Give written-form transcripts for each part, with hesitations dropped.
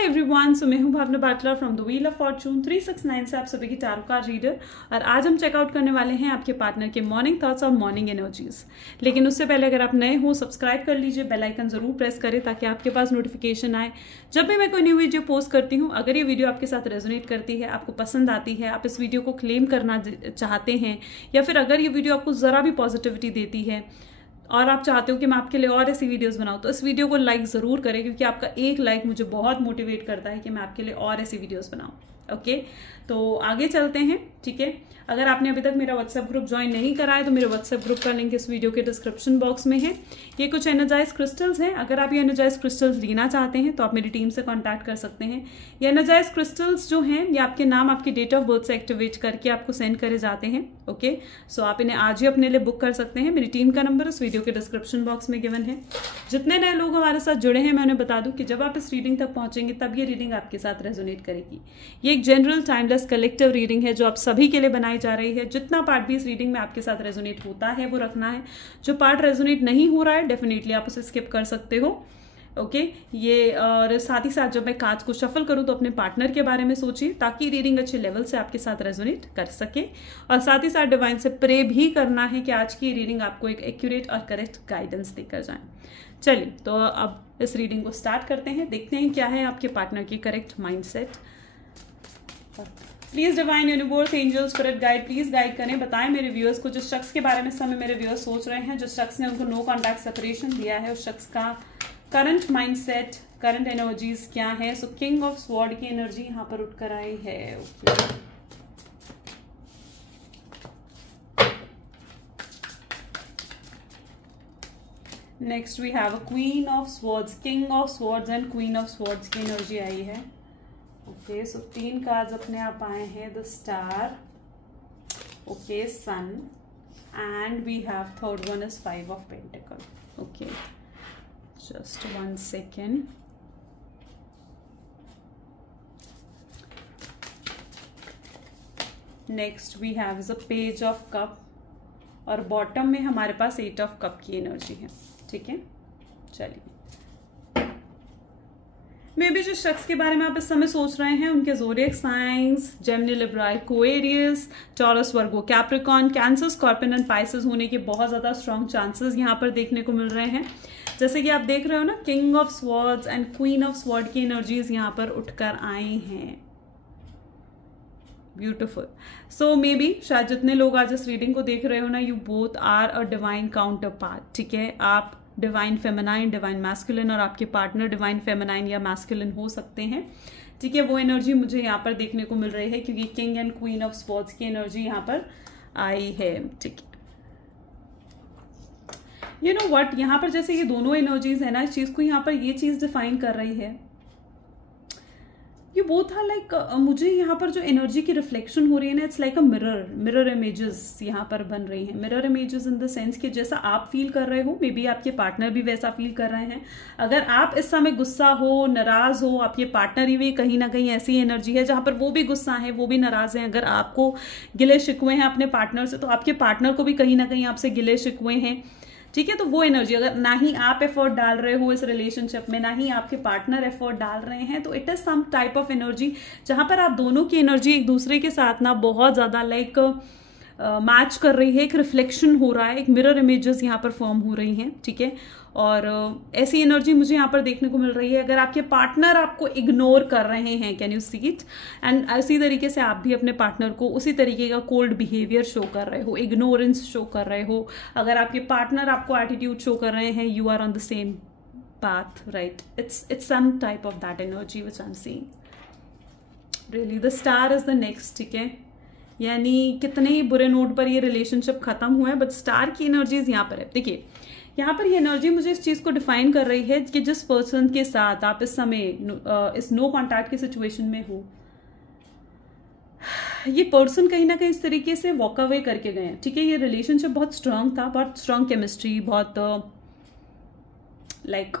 Hi everyone, so मैं हूं Bhavna Batla from the wheel of fortune 369 से आप सभी की टैरो कार्ड रीडर। और आज हम चेकआउट करने वाले हैं आपके पार्टनर के मॉर्निंग थॉट्स और मॉर्निंग एनर्जीज। लेकिन उससे पहले अगर आप नए हो सब्सक्राइब कर लीजिए, बेल आइकन जरूर प्रेस करें ताकि आपके पास नोटिफिकेशन आए जब भी मैं कोई न्यू वीडियो पोस्ट करती हूँ। अगर ये वीडियो आपके साथ रेजोनेट करती है, आपको पसंद आती है, आप इस वीडियो को क्लेम करना चाहते हैं, या फिर अगर ये वीडियो आपको ज़रा भी पॉजिटिविटी देती है और आप चाहते हो कि मैं आपके लिए और ऐसी वीडियोस बनाऊं, तो इस वीडियो को लाइक ज़रूर करें, क्योंकि आपका एक लाइक मुझे बहुत मोटिवेट करता है कि मैं आपके लिए और ऐसी वीडियोस बनाऊं। ओके, तो आगे चलते हैं। ठीक है, अगर आपने अभी तक मेरा व्हाट्सएप ग्रुप ज्वाइन नहीं करा है तो मेरे व्हाट्सएप ग्रुप का लिंक इस वीडियो के डिस्क्रिप्शन बॉक्स में है। ये कुछ एनर्जाइज क्रिस्टल्स हैं। अगर आप ये एनर्जाइज क्रिस्टल्स लेना चाहते हैं तो आप मेरी टीम से कॉन्टैक्ट कर सकते हैं। ये एनर्जाइज क्रिस्टल्स जो हैं ये आपके नाम, आपकी डेट ऑफ बर्थ से एक्टिवेट करके आपको सेंड करे जाते हैं। ओके, सो आप इन्हें आज ही अपने लिए बुक कर सकते हैं। मेरी टीम का नंबर इस वीडियो के डिस्क्रिप्शन बॉक्स में गिवन है। जितने नए लोग हमारे साथ जुड़े हैं मैं उन्हें बता दूं कि जब आप इस रीडिंग तक पहुंचेंगे तब ये रीडिंग आपके साथ रेजोनेट करेगी। ये एक जनरल टाइमलेस कलेक्टिव रीडिंग है जो आप सभी के लिए बनाई जा रही है। जितना पार्ट भी इस रीडिंग में आपके साथ रेजोनेट होता है वो रखना है। जो पार्ट रेजोनेट नहीं हो रहा है डेफिनेटली आप उसे स्किप कर सकते हो। ओके, ये और साथ ही साथ जब मैं कार्ड्स को शफल करूं तो अपने पार्टनर के बारे में सोचिए ताकि रीडिंग अच्छे लेवल से आपके साथ रेजोनेट कर सके। और साथ ही साथ डिवाइन से प्रे भी करना है कि आज की रीडिंग आपको एक एक्यूरेट और करेक्ट गाइडेंस देकर जाए। चलिए, तो अब इस रीडिंग को स्टार्ट करते हैं। देखते हैं क्या है आपके पार्टनर की correct mindset. Please divine universe, angel, spirit guide please guide करें, बताएं मेरे व्यूअर्स को जिस शख्स के बारे में समय मेरे व्यूअर्स सोच रहे हैं, जिस शख्स ने उनको नो कॉन्टैक्ट सेपरेशन दिया है, उस शख्स का करंट माइंडसेट, करंट एनर्जीज क्या है। सो किंग ऑफ स्वॉर्ड की एनर्जी यहाँ पर उठकर आई है। Okay, next we have a queen of swords, king of swords and queen of swords की एनर्जी आई है। ओके, सो 3 कार्ड्स अपने आप आए हैं। The star, okay, sun, and we have third one is 5 of pentacle. Okay, just 1 second. Next we have is a page of cup और bottom में हमारे पास 8 ऑफ कप की एनर्जी है। ठीक है, चलिए, मे भी जिस शख्स के बारे में आप इस समय सोच रहे हैं उनके zodiac science Gemini, Libra, Aquarius, taurus, Virgo, Capricorn, cancer, scorpion and Pisces होने के बहुत ज़्यादा स्ट्रॉन्ग चांसेस यहाँ पर देखने को मिल रहे हैं। जैसे कि आप देख रहे हो ना, king of swords and queen of sword की एनर्जीज यहाँ पर उठकर आई हैं। ब्यूटिफुल। सो मे बी शायद जितने लोग आज इस रीडिंग को देख रहे हो ना, you both are a divine counterpart. ठीक है, आप डिवाइन फेमिनाइन, डिवाइन मैस्कुलिन, और आपके पार्टनर डिवाइन फेमिनाइन या मैस्कुलिन हो सकते हैं। ठीक है, वो एनर्जी मुझे यहाँ पर देखने को मिल रही है क्योंकि king and queen of swords की एनर्जी यहाँ पर आई है। ठीक है, यू नो व्हाट, यहाँ पर जैसे ये दोनों एनर्जीज है ना, इस चीज को यहाँ पर ये चीज डिफाइन कर रही है। ये बोथ आर लाइक, मुझे यहाँ पर जो एनर्जी की रिफ्लेक्शन हो रही है ना, it's like a mirror images यहाँ पर बन रही हैं। Mirror images in the sense कि जैसा आप फील कर रहे हो मे बी आपके पार्टनर भी वैसा फील कर रहे हैं। अगर आप इस समय गुस्सा हो, नाराज हो, आपके पार्टनर ही भी कहीं ना कहीं ऐसी एनर्जी है जहां पर वो भी गुस्सा है, वो भी नाराज है। अगर आपको गिले शिकवे हैं अपने पार्टनर से तो आपके पार्टनर को भी कहीं ना कहीं आपसे गिले शिकवे हैं। ठीक है, तो वो एनर्जी, अगर ना ही आप एफर्ट डाल रहे हो इस रिलेशनशिप में, ना ही आपके पार्टनर एफर्ट डाल रहे हैं, तो it is some type of energy जहां पर आप दोनों की एनर्जी एक दूसरे के साथ ना बहुत ज्यादा लाइक मैच कर रही है। एक रिफ्लेक्शन हो रहा है, एक मिरर इमेजेस यहाँ पर फॉर्म हो रही हैं। ठीक है, और ऐसी एनर्जी मुझे यहाँ पर देखने को मिल रही है। अगर आपके पार्टनर आपको इग्नोर कर रहे हैं, can you see it, and इसी तरीके से आप भी अपने पार्टनर को उसी तरीके का कोल्ड बिहेवियर शो कर रहे हो, इग्नोरेंस शो कर रहे हो। अगर आपके पार्टनर आपको एटीट्यूड शो कर रहे हैं, you are on the same path, right. It's some type of that energy which I am seeing. Really the star is the next. ठीक है, यानी कितने ही बुरे नोट पर ये रिलेशनशिप खत्म हुआ है, बट स्टार की एनर्जीज यहाँ पर है। देखिए, यहाँ पर ये एनर्जी मुझे इस चीज को डिफाइन कर रही है कि जिस पर्सन के साथ आप इस समय इस नो कॉन्टैक्ट की सिचुएशन में हो, ये पर्सन कहीं ना कहीं इस तरीके से वॉक अवे करके गए हैं। ठीक है, ये रिलेशनशिप बहुत स्ट्रांग था, बहुत स्ट्रांग केमिस्ट्री, बहुत लाइक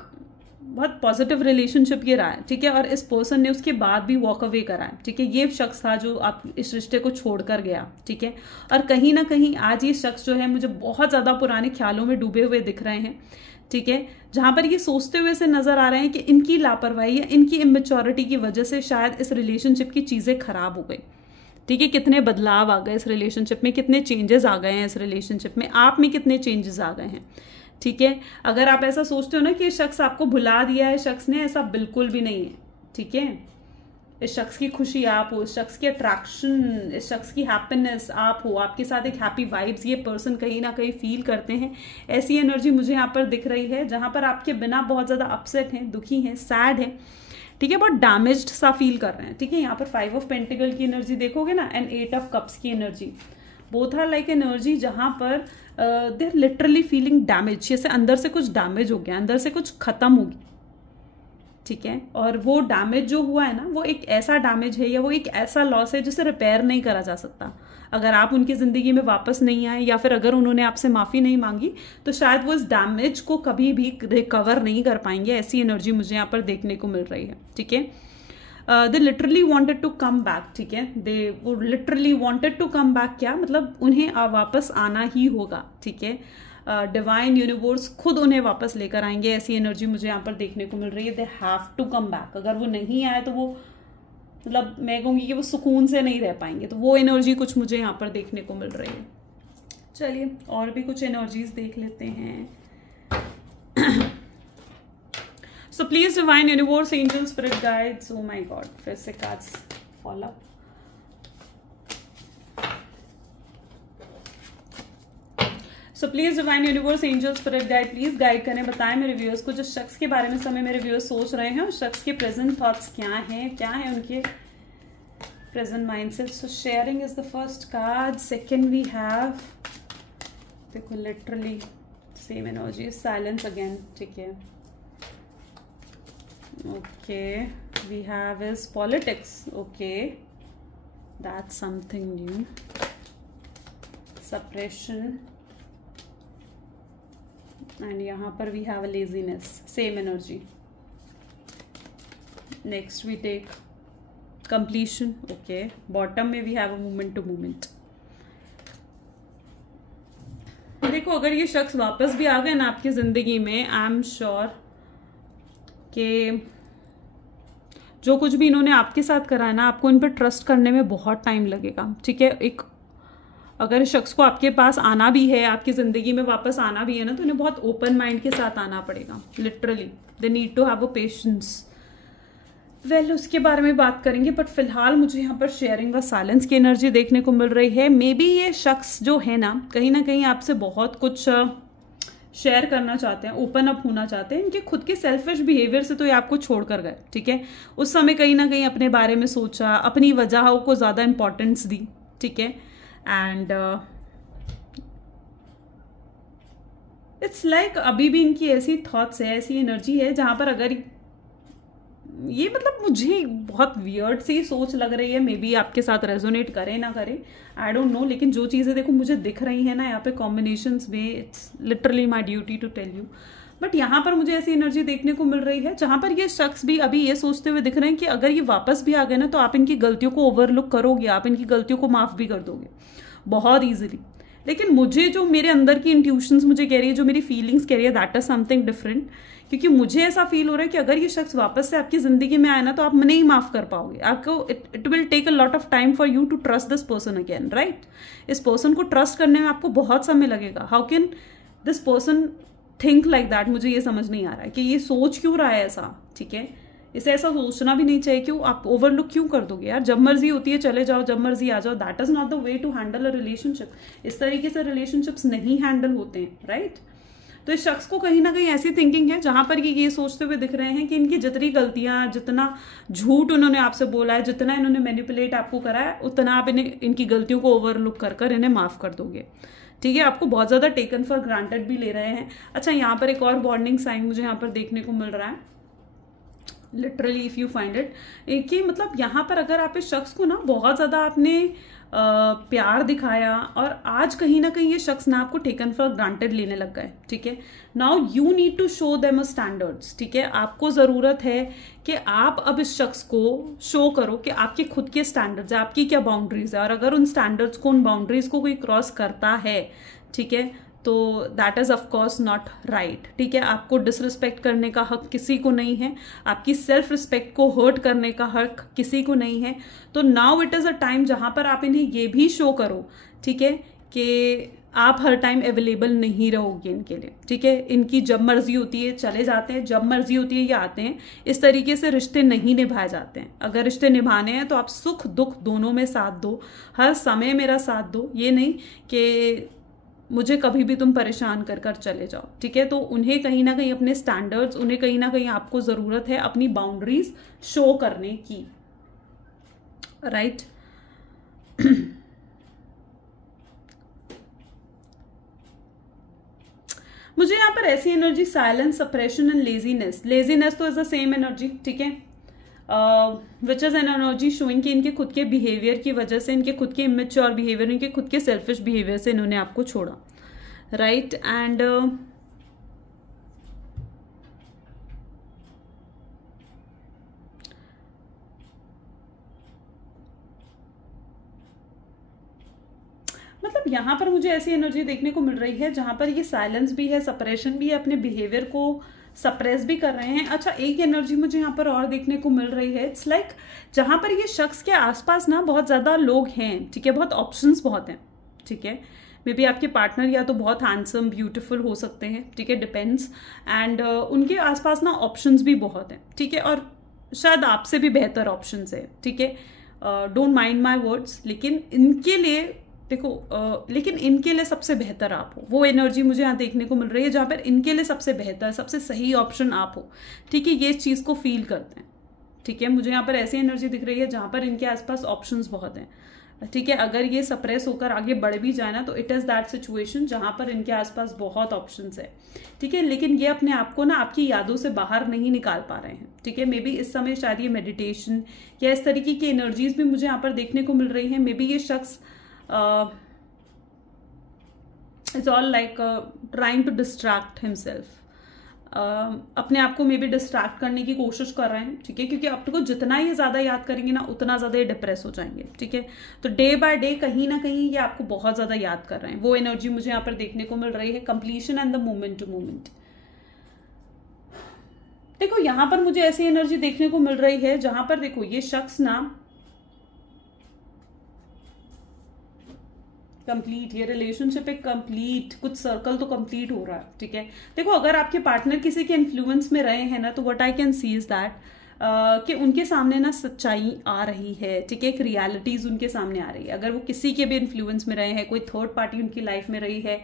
बहुत पॉजिटिव रिलेशनशिप ये रहा है। ठीक है, और इस पर्सन ने उसके बाद भी वॉक अवे करा है। ठीक है, ये शख्स था जो आप इस रिश्ते को छोड़कर गया। ठीक है, और कहीं ना कहीं आज ये शख्स जो है मुझे बहुत ज्यादा पुराने ख्यालों में डूबे हुए दिख रहे हैं। ठीक है, जहां पर ये सोचते हुए से नजर आ रहे हैं कि इनकी लापरवाही या इनकी इमेच्योरिटी की वजह से शायद इस रिलेशनशिप की चीजें खराब हो गई। ठीक है, कितने बदलाव आ गए इस रिलेशनशिप में, कितने चेंजेस आ गए हैं इस रिलेशनशिप में, आप में कितने चेंजेस आ गए हैं। ठीक है, अगर आप ऐसा सोचते हो ना कि शख्स आपको भुला दिया है शख्स ने, ऐसा बिल्कुल भी नहीं है। ठीक है, इस शख्स की खुशी आप हो, इस शख्स की अट्रैक्शन, इस शख्स की हैप्पीनेस आप हो, आपके साथ एक हैप्पी वाइब्स ये पर्सन कहीं ना कहीं फील करते हैं। ऐसी एनर्जी मुझे यहाँ पर दिख रही है जहां पर आपके बिना बहुत ज्यादा अपसेट हैं, दुखी हैं, सैड हैं। ठीक है, बहुत डैमेज्ड सा फील कर रहे हैं। ठीक है, यहाँ पर 5 ऑफ पेंटिकल की एनर्जी देखोगे ना एंड 8 ऑफ कप्स की energy, both are like energy जहां पर they are literally feeling damage, जैसे अंदर से कुछ डैमेज हो गया, अंदर से कुछ खत्म हो गया। ठीक है, और वो डैमेज जो हुआ है ना, वो एक ऐसा डैमेज है या वो एक ऐसा लॉस है जिसे रिपेयर नहीं करा जा सकता। अगर आप उनकी जिंदगी में वापस नहीं आए या फिर अगर उन्होंने आपसे माफी नहीं मांगी तो शायद वो इस डैमेज को कभी भी रिकवर नहीं कर पाएंगे। ऐसी एनर्जी मुझे यहाँ पर देखने को मिल रही है। ठीक है, they literally wanted to come back. ठीक है, वो literally wanted to come back, क्या मतलब उन्हें वापस आना ही होगा। ठीक है, डिवाइन यूनिवर्स खुद उन्हें वापस लेकर आएंगे। ऐसी एनर्जी मुझे यहाँ पर देखने को मिल रही है। They have to come back. अगर वो नहीं आए तो वो मतलब मैं कहूँगी कि वो सुकून से नहीं रह पाएंगे। तो वो एनर्जी कुछ मुझे यहाँ पर देखने को मिल रही है। चलिए और भी कुछ एनर्जीज देख लेते हैं। सो please divine universe, angel, spirit guides, oh my God, फिर से cards fall up. So please divine universe, angel, spirit guide, please guide करें, बताएं मेरे व्यूअर्स को जिस शख्स के बारे में समय मेरे व्यूअर्स सोच रहे हैं, उस शख्स के प्रेजेंट थॉट्स क्या है उनके present mindset. So sharing is the first card. Second we have, देखो literally same energy, silence again. ठीक है, okay, we have is politics. Okay, that's something new. Suppression and यहाँ पर we have a laziness, same energy. Next we take completion. Okay, bottom में we have a movement to movement. देखो अगर ये शख्स वापस भी आ गए ना आपकी जिंदगी में, आई एम श्योर कि जो कुछ भी इन्होंने आपके साथ करा है ना, आपको इन पर ट्रस्ट करने में बहुत टाइम लगेगा। ठीक है, एक अगर शख्स को आपके पास आना भी है, आपकी जिंदगी में वापस आना भी है ना, तो इन्हें बहुत ओपन माइंड के साथ आना पड़ेगा। Literally they need to have a patience. Well उसके बारे में बात करेंगे, बट फिलहाल मुझे यहाँ पर शेयरिंग व साइलेंस की एनर्जी देखने को मिल रही है। मे बी ये शख्स जो है ना कहीं आपसे बहुत कुछ शेयर करना चाहते हैं, ओपन अप होना चाहते हैं। इनके खुद के सेल्फिश बिहेवियर से तो ये आपको छोड़ कर गए। ठीक है, उस समय कहीं ना कहीं अपने बारे में सोचा, अपनी वजहों को ज़्यादा इंपॉर्टेंस दी। ठीक है, एंड इट्स लाइक अभी भी इनकी ऐसी थॉट्स है, ऐसी एनर्जी है जहां पर अगर ये मतलब मुझे बहुत वियर्ड सी सोच लग रही है, मे बी आपके साथ रेजोनेट करे ना करे, आई डोंट नो, लेकिन जो चीज़ें देखो मुझे दिख रही है ना यहाँ पे कॉम्बिनेशंस में, it's literally my duty to tell you. But यहाँ पर मुझे ऐसी एनर्जी देखने को मिल रही है जहां पर ये शख्स भी अभी ये सोचते हुए दिख रहे हैं कि अगर ये वापस भी आ गए ना तो आप इनकी गलतियों को ओवरलुक करोगे, आप इनकी गलतियों को माफ भी कर दोगे बहुत ईजिली। लेकिन मुझे जो मेरे अंदर की इंट्यूशंस मुझे कह रही है, जो मेरी फीलिंग्स कह रही है, दैट इज समथिंग डिफरेंट। क्योंकि मुझे ऐसा फील हो रहा है कि अगर ये शख्स वापस से आपकी जिंदगी में आए ना तो आप नहीं माफ कर पाओगे। आपको it will take a lot of time for you to trust this person again, right. इस पर्सन को ट्रस्ट करने में आपको बहुत समय लगेगा। How can this person think like that, मुझे ये समझ नहीं आ रहा है कि ये सोच क्यों रहा है ऐसा। ठीक है, इसे ऐसा सोचना भी नहीं चाहिए। क्यों आप ओवरलुक क्यों कर दोगे यार, जब मर्जी होती है चले जाओ, जब मर्जी आ जाओ। That is not the way to handle a relationship. इस तरीके से रिलेशनशिप्स नहीं हैंडल होते हैं, राइट। तो इस शख्स को कहीं ना कहीं ऐसी थिंकिंग है जहां पर ये सोचते हुए दिख रहे हैं कि इनकी जितनी गलतियां, जितना झूठ उन्होंने आपसे बोला है, जितना इन्होंने मैनिपुलेट आपको करा है, उतना आप इनकी गलतियों को ओवरलुक कर इन्हें माफ कर दोगे। ठीक है, आपको बहुत ज्यादा टेकन फॉर ग्रांटेड भी ले रहे हैं। अच्छा, यहाँ पर एक और वार्निंग साइन मुझे यहाँ पर देखने को मिल रहा है, literally if you find it, कि मतलब यहाँ पर अगर आप इस शख्स को ना बहुत ज्यादा आपने प्यार दिखाया और आज कहीं ना कहीं ये शख्स ना आपको टेकन फॉर ग्रांटेड लेने लग गए। ठीक है, now you need to show them a standards. ठीक है, आपको जरूरत है कि आप अब इस शख्स को शो करो कि आपके खुद के स्टैंडर्ड्स है, आपकी क्या बाउंड्रीज है, और अगर उन स्टैंडर्ड्स को, उन बाउंड्रीज को कोई क्रॉस करता है, ठीक है, तो that is of course not right. ठीक है, आपको डिसरिस्पेक्ट करने का हक किसी को नहीं है, आपकी सेल्फ रिस्पेक्ट को हर्ट करने का हक किसी को नहीं है। तो now it is a time जहाँ पर आप इन्हें ये भी शो करो, ठीक है, कि आप हर टाइम अवेलेबल नहीं रहोगे इनके लिए। ठीक है, इनकी जब मर्जी होती है चले जाते हैं, जब मर्जी होती है ये आते हैं। इस तरीके से रिश्ते नहीं निभाए जाते हैं। अगर रिश्ते निभाने हैं तो आप सुख दुख दोनों में साथ दो, हर समय मेरा साथ दो। ये नहीं कि मुझे कभी भी तुम परेशान कर कर चले जाओ। ठीक है, तो उन्हें कहीं ना कहीं अपने स्टैंडर्ड्स, उन्हें कहीं ना कहीं आपको ज़रूरत है अपनी बाउंड्रीज शो करने की, राइट। मुझे यहाँ पर ऐसी energy silence, suppression and laziness. Laziness तो इज द सेम एनर्जी, ठीक है, which is an energy showing कि इनके खुद के बिहेवियर की वजह से, इनके खुद के इमेच्योर बिहेवियर, इनके खुद के सेल्फिश बिहेवियर से इन्होंने आपको छोड़ा, राइट। एंड मतलब यहाँ पर मुझे ऐसी एनर्जी देखने को मिल रही है जहां पर ये साइलेंस भी है, सप्रेशन भी है, अपने बिहेवियर को सप्रेस भी कर रहे हैं। अच्छा, एक एनर्जी मुझे यहाँ पर और देखने को मिल रही है, इट्स लाइक जहां पर ये शख्स के आसपास ना बहुत ज्यादा लोग हैं, ठीक है, बहुत ऑप्शंस बहुत हैं, ठीक है। मे बी आपके पार्टनर या तो बहुत हैंडसम ब्यूटीफुल हो सकते हैं, ठीक है, डिपेंड्स। एंड उनके आसपास ना ऑप्शंस भी बहुत हैं, ठीक है, और शायद आपसे भी बेहतर ऑप्शंस है, ठीक है। डोंट माइंड माई वर्ड्स, लेकिन इनके लिए देखो, लेकिन इनके लिए सबसे बेहतर आप हो। वो एनर्जी मुझे यहाँ देखने को मिल रही है जहाँ पर इनके लिए सबसे बेहतर, सबसे सही ऑप्शन आप हो, ठीक है। ये चीज़ को फील करते हैं, ठीक है। मुझे यहाँ पर ऐसी एनर्जी दिख रही है जहाँ पर इनके आसपास ऑप्शंस बहुत हैं, ठीक है। अगर ये सप्रेस होकर आगे बढ़ भी जाए ना, तो इट इज़ दैट सिचुएशन जहाँ पर इनके आसपास बहुत ऑप्शंस है, ठीक है। लेकिन ये अपने आप को ना आपकी यादों से बाहर नहीं निकाल पा रहे हैं, ठीक है। मे बी इस समय शायद ये मेडिटेशन या इस तरीके की एनर्जीज भी मुझे यहाँ पर देखने को मिल रही है। मे बी ये शख्स it's all like trying to distract himself, अपने आप को मे बी डिस्ट्रैक्ट करने की कोशिश कर रहे हैं, ठीक है, क्योंकि आपको जितना ये ज़्यादा याद करेंगे ना उतना ज़्यादा ये डिप्रेस हो जाएंगे, ठीक है। तो डे बाय डे कहीं ना कहीं ये आपको बहुत ज़्यादा याद कर रहे हैं। वो एनर्जी मुझे यहाँ पर देखने को मिल रही है, completion and the moment to moment. देखो, यहाँ पर मुझे ऐसी एनर्जी देखने को मिल रही है जहां पर देखो ये शख्स ना कंप्लीट, ये रिलेशनशिप एक कंप्लीट, कुछ सर्कल तो कंप्लीट हो रहा है, ठीक है। देखो, अगर आपके पार्टनर किसी के इन्फ्लुएंस में रहे हैं ना, तो what I can see is that कि उनके सामने ना सच्चाई आ रही है, ठीक है, एक रियलिटीज उनके सामने आ रही है। अगर वो किसी के भी इन्फ्लुएंस में रहे हैं, कोई थर्ड पार्टी उनकी लाइफ में रही है,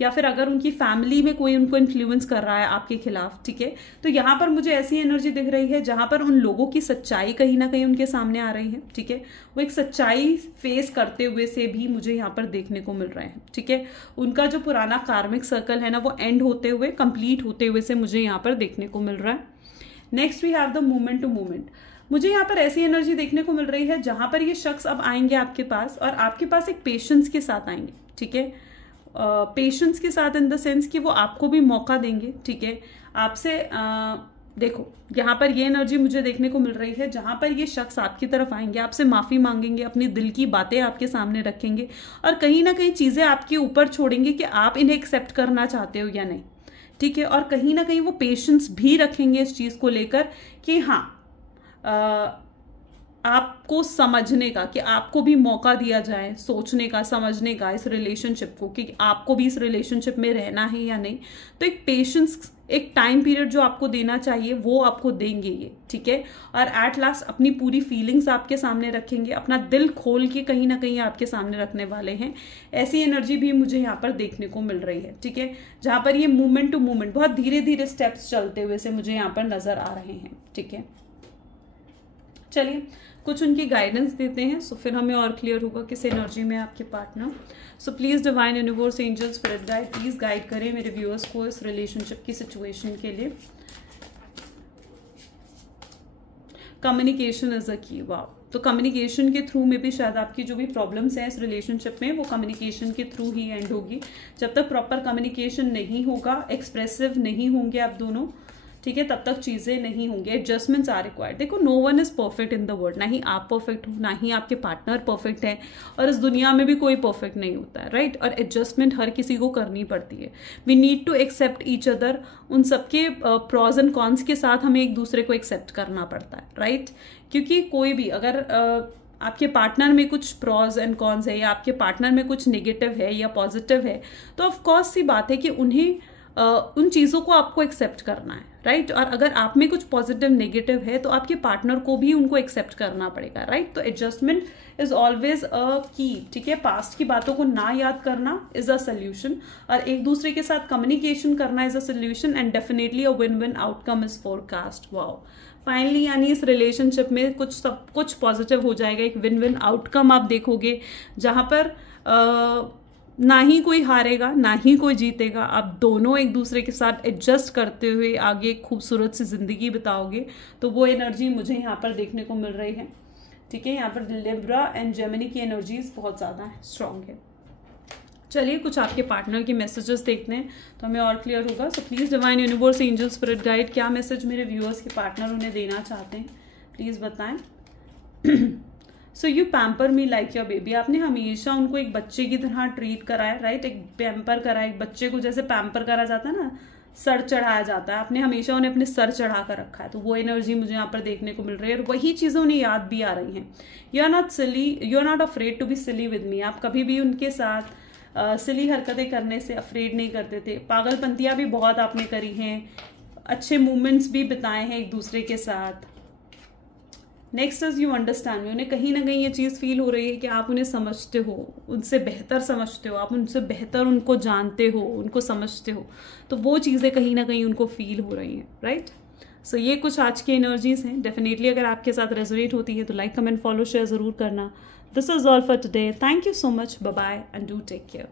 या फिर अगर उनकी फैमिली में कोई उनको इन्फ्लुएंस कर रहा है आपके खिलाफ, ठीक है, तो यहाँ पर मुझे ऐसी एनर्जी दिख रही है जहां पर उन लोगों की सच्चाई कहीं ना कहीं उनके सामने आ रही है, ठीक है। वो एक सच्चाई फेस करते हुए से भी मुझे यहाँ पर देखने को मिल रहे हैं, ठीक है। उनका जो पुराना कार्मिक सर्कल है ना, वो एंड होते हुए, कंप्लीट होते हुए से मुझे यहाँ पर देखने को मिल रहा है। Next we have the moment to moment. मुझे यहाँ पर ऐसी एनर्जी देखने को मिल रही है जहां पर ये शख्स अब आएंगे आपके पास, और आपके पास एक पेशेंस के साथ आएंगे, ठीक है। पेशेंस के साथ इन द सेंस कि वो आपको भी मौका देंगे, ठीक है। आपसे देखो, यहाँ पर ये एनर्जी मुझे देखने को मिल रही है जहां पर ये शख्स आपकी तरफ आएंगे, आपसे माफी मांगेंगे, अपनी दिल की बातें आपके सामने रखेंगे, और कहीं ना कहीं चीजें आपके ऊपर छोड़ेंगे कि आप इन्हें एक्सेप्ट करना चाहते हो या नहीं, ठीक है। और कहीं ना कहीं वो पेशेंस भी रखेंगे इस चीज को लेकर कि हाँ, आपको समझने का, कि आपको भी मौका दिया जाए सोचने का, समझने का इस रिलेशनशिप को, कि आपको भी इस रिलेशनशिप में रहना है या नहीं। तो एक पेशेंस, एक टाइम पीरियड जो आपको देना चाहिए वो आपको देंगे ये, ठीक है। और एट लास्ट अपनी पूरी फीलिंग्स आपके सामने रखेंगे, अपना दिल खोल के कहीं ना कहीं आपके सामने रखने वाले हैं। ऐसी एनर्जी भी मुझे यहाँ पर देखने को मिल रही है, ठीक है, जहां पर ये मूवमेंट टू मूवमेंट बहुत धीरे धीरे स्टेप्स चलते हुए से मुझे यहाँ पर नजर आ रहे हैं, ठीक है। चलिए कुछ उनकी गाइडेंस देते हैं, सो फिर हमें और क्लियर होगा किस एनर्जी में आपके partner. So please divine universe, angels, spirit guide, please guide करें मेरे व्यूअर्स को इस रिलेशनशिप की सिचुएशन के लिए। कम्युनिकेशन इज अ की। वाह, तो कम्युनिकेशन के थ्रू में भी शायद आपकी जो भी प्रॉब्लम्स हैं इस रिलेशनशिप में, वो कम्युनिकेशन के थ्रू ही एंड होगी। जब तक प्रॉपर कम्युनिकेशन नहीं होगा, एक्सप्रेसिव नहीं होंगे आप दोनों, ठीक है, तब तक चीज़ें नहीं होंगी, एडजस्टमेंट्स आर रिक्वायर्ड। देखो, no one is perfect in the world, ना ही आप परफेक्ट हो, ना ही आपके पार्टनर परफेक्ट है, और इस दुनिया में भी कोई परफेक्ट नहीं होता है, राइट। और एडजस्टमेंट हर किसी को करनी पड़ती है। We need to accept each other, उन सबके प्रॉज एंड कॉन्स के साथ हमें एक दूसरे को एक्सेप्ट करना पड़ता है, राइट। क्योंकि कोई भी अगर आपके पार्टनर में कुछ प्रॉज एंड कॉन्स है, या आपके पार्टनर में कुछ नेगेटिव है या पॉजिटिव है, तो ऑफकोर्स सी बात है कि उन्हें उन चीज़ों को आपको एक्सेप्ट करना है, राइट। और अगर आप में कुछ पॉजिटिव नेगेटिव है तो आपके पार्टनर को भी उनको एक्सेप्ट करना पड़ेगा, राइट। तो एडजस्टमेंट इज ऑलवेज अ की, ठीक है। पास्ट की बातों को ना याद करना इज अ सोल्यूशन, और एक दूसरे के साथ कम्युनिकेशन करना is a solution, and definitely a win win outcome is forecast. Wow, finally यानी इस रिलेशनशिप में सब कुछ पॉजिटिव हो जाएगा, एक विन विन आउटकम आप देखोगे, जहां पर ना ही कोई हारेगा ना ही कोई जीतेगा। आप दोनों एक दूसरे के साथ एडजस्ट करते हुए आगे खूबसूरत सी जिंदगी बिताओगे। तो वो एनर्जी मुझे यहाँ पर देखने को मिल रही है, ठीक है। यहाँ पर लिब्रा एंड जेमिनी की एनर्जीज बहुत ज़्यादा स्ट्रांग है। चलिए कुछ आपके पार्टनर के मैसेजेस देखते हैं तो हमें और क्लियर होगा। So please divine universe, angel, spirit guide, क्या मैसेज मेरे व्यूअर्स के पार्टनर उन्हें देना चाहते हैं, प्लीज़ बताएं। So you pamper me like your baby, आपने हमेशा उनको एक बच्चे की तरह ट्रीट करा है, राइट। एक पैम्पर करा है, एक बच्चे को जैसे पैम्पर करा जाता है ना, सर चढ़ाया जाता है, आपने हमेशा उन्हें अपने सर चढ़ा कर रखा है। तो वो एनर्जी मुझे यहाँ पर देखने को मिल रही है, और वही चीज़ें उन्हें याद भी आ रही हैं। You are not silly, you are not afraid to be silly with me, आप कभी भी उनके साथ सिली हरकतें करने से अफ्रेड नहीं करते थे। पागलपंतियाँ भी बहुत आपने करी हैं, अच्छे मूवमेंट्स भी बिताए हैं एक दूसरे के साथ। Next is you understand me, उन्हें कहीं ना कहीं ये चीज़ फील हो रही है कि आप उन्हें समझते हो, उनसे बेहतर समझते हो, आप उनसे बेहतर उनको जानते हो, उनको समझते हो। तो वो चीज़ें कहीं ना कहीं उनको फील हो रही हैं, राइट। सो ये कुछ आज की एनर्जीज हैं। डेफिनेटली अगर आपके साथ रेजोनेट होती है तो लाइक, कमेंट, फॉलो, शेयर ज़रूर करना। This is all for today. Thank you so much, bye bye and do take care.